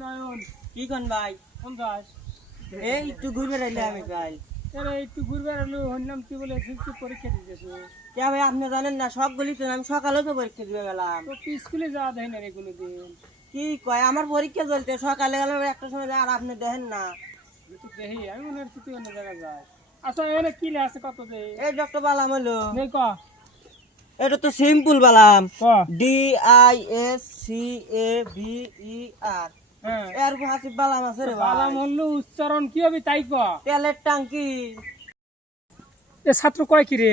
নয়ন কি কোন ভাই? কোন দাস এই একটু ঘুরে বেড়াইলে আমি ভাই। আরে একটু ঘুরবে এলো হইলাম তুই বলে এসএসসি পরীক্ষা দিতেছ কে ভাই আপনি জানেন না সবগুলি তো আমি সকালেও তো পরীক্ষা দিতে গেলাম। তো তুই স্কুলে যাওয়া দেয় না রে কোনোদিন কি কয় আমার পরীক্ষা চলতে সকালে গেলাম একটা সময় যায় আর আপনি দেখেন না। তুই দেখি আমি মনে হচ্ছে তুই অন্য জায়গায় যাস আচ্ছা এখানে কি আছে কত দে এই ডক্টর বালাম হলো নেই ক এটা তো সিম্পল বালাম ক DISCABER হ্যাঁ এর হাসিব বালাম আছে রে বালা ভাই। মল্ল উচ্চারণ কি হবে তাই ক তেলের টাঙ্কি এ ছাত্র কয় কি রে